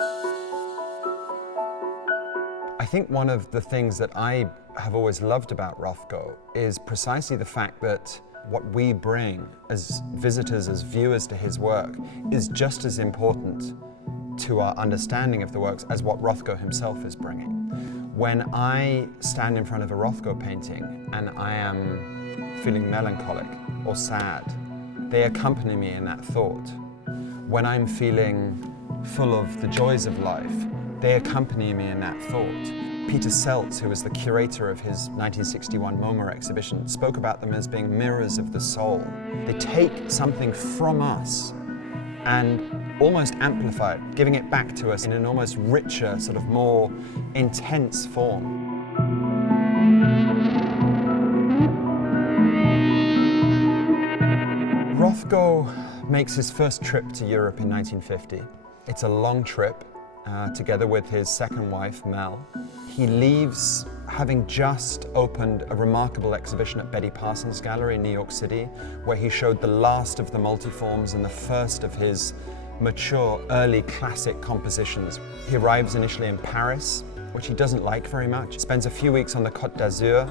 I think one of the things that I have always loved about Rothko is precisely the fact that what we bring as visitors, as viewers to his work, is just as important to our understanding of the works as what Rothko himself is bringing. When I stand in front of a Rothko painting and I am feeling melancholic or sad, they accompany me in that thought. When I'm feeling full of the joys of life, they accompany me in that thought. Peter Selz, who was the curator of his 1961 MoMA exhibition, spoke about them as being mirrors of the soul. They take something from us and almost amplify it, giving it back to us in an almost richer, sort of more intense form. Rothko makes his first trip to Europe in 1950. It's a long trip, together with his second wife, Mel. He leaves having just opened a remarkable exhibition at Betty Parsons Gallery in New York City, where he showed the last of the multiforms and the first of his mature, early classic compositions. He arrives initially in Paris, which he doesn't like very much, spends a few weeks on the Côte d'Azur,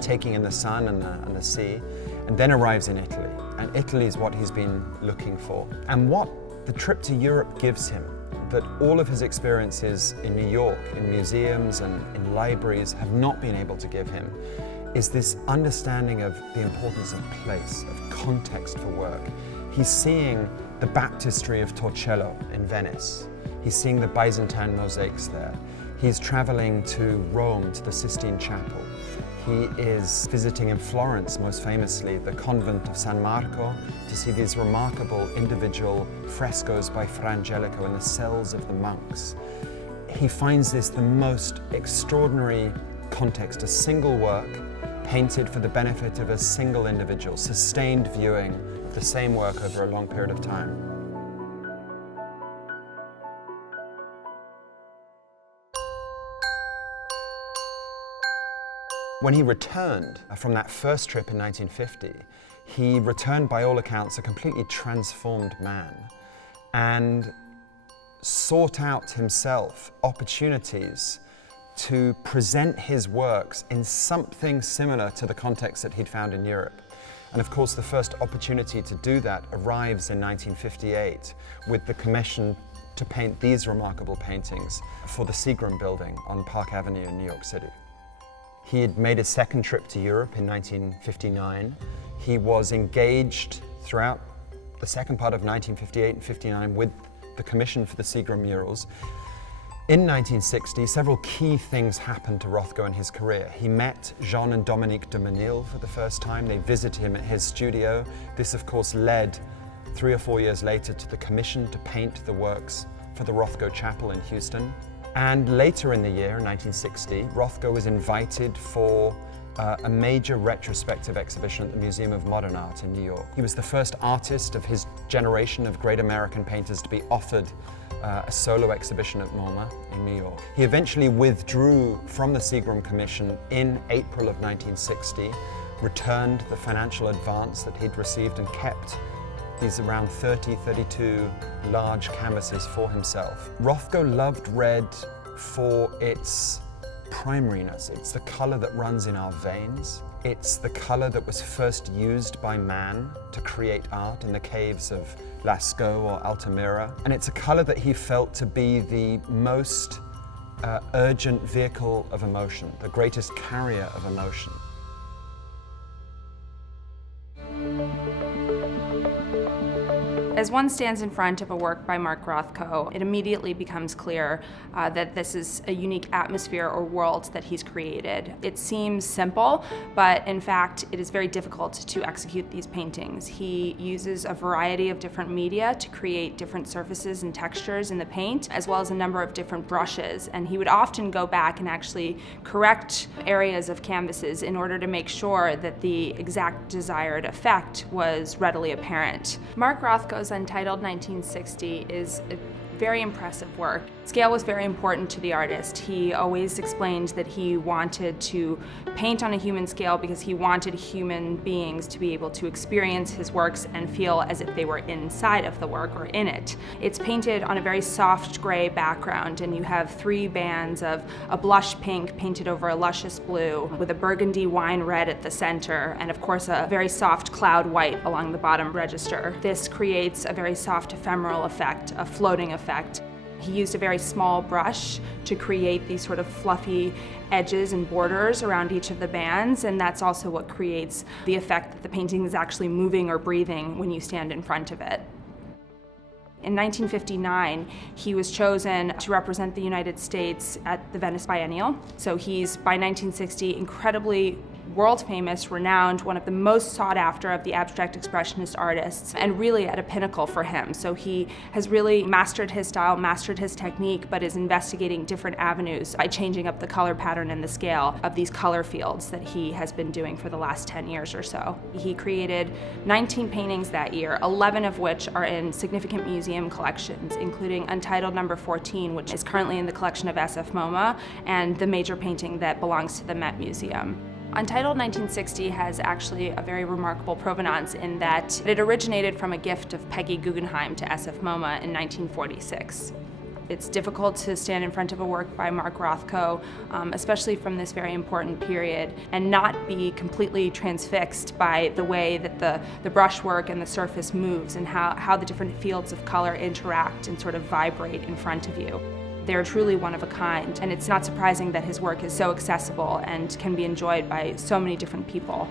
taking in the sun and the sea, and then arrives in Italy. And Italy is what he's been looking for. And what the trip to Europe gives him, that all of his experiences in New York, in museums and in libraries have not been able to give him, is this understanding of the importance of place, of context for work. He's seeing the baptistry of Torcello in Venice. He's seeing the Byzantine mosaics there. He's traveling to Rome, to the Sistine Chapel. He is visiting in Florence, most famously, the convent of San Marco, to see these remarkable individual frescoes by Fra Angelico in the cells of the monks. He finds this the most extraordinary context, a single work painted for the benefit of a single individual, sustained viewing of the same work over a long period of time. When he returned from that first trip in 1950, he returned by all accounts a completely transformed man and sought out himself opportunities to present his works in something similar to the context that he'd found in Europe. And of course, the first opportunity to do that arrives in 1958 with the commission to paint these remarkable paintings for the Seagram building on Park Avenue in New York City. He had made a second trip to Europe in 1959. He was engaged throughout the second part of 1958 and 59 with the commission for the Seagram murals. In 1960, several key things happened to Rothko in his career. He met Jean and Dominique de Menil for the first time. They visited him at his studio. This, of course, led 3 or 4 years later to the commission to paint the works for the Rothko Chapel in Houston. And later in the year, in 1960, Rothko was invited for a major retrospective exhibition at the Museum of Modern Art in New York. He was the first artist of his generation of great American painters to be offered a solo exhibition at MoMA in New York. He eventually withdrew from the Seagram Commission in April of 1960, returned the financial advance that he'd received and kept these around 32 large canvases for himself. Rothko loved red for its primariness. It's the color that runs in our veins. It's the color that was first used by man to create art in the caves of Lascaux or Altamira. And it's a color that he felt to be the most urgent vehicle of emotion, the greatest carrier of emotion. As one stands in front of a work by Mark Rothko, it immediately becomes clear that this is a unique atmosphere or world that he's created. It seems simple, but in fact, it is very difficult to execute these paintings. He uses a variety of different media to create different surfaces and textures in the paint, as well as a number of different brushes. And he would often go back and actually correct areas of canvases in order to make sure that the exact desired effect was readily apparent. Mark Rothko's Untitled 1960 is a very impressive work. Scale was very important to the artist. He always explained that he wanted to paint on a human scale because he wanted human beings to be able to experience his works and feel as if they were inside of the work or in it. It's painted on a very soft gray background, and you have 3 bands of a blush pink painted over a luscious blue with a burgundy wine red at the center, and of course a very soft cloud white along the bottom register. This creates a very soft ephemeral effect, a floating effect. He used a very small brush to create these sort of fluffy edges and borders around each of the bands, and that's also what creates the effect that the painting is actually moving or breathing when you stand in front of it. In 1959, he was chosen to represent the United States at the Venice Biennial. So he's, by 1960, incredibly world famous, renowned, one of the most sought after of the abstract expressionist artists, and really at a pinnacle for him. So he has really mastered his style, mastered his technique, but is investigating different avenues by changing up the color pattern and the scale of these color fields that he has been doing for the last 10 years or so. He created 19 paintings that year, 11 of which are in significant museum collections, including Untitled number 14, which is currently in the collection of SFMOMA, and the major painting that belongs to the Met Museum. Untitled 1960 has actually a very remarkable provenance in that it originated from a gift of Peggy Guggenheim to SFMOMA in 1946. It's difficult to stand in front of a work by Mark Rothko, especially from this very important period, and not be completely transfixed by the way that the brushwork and the surface moves and how the different fields of color interact and sort of vibrate in front of you. They're truly one of a kind, and it's not surprising that his work is so accessible and can be enjoyed by so many different people.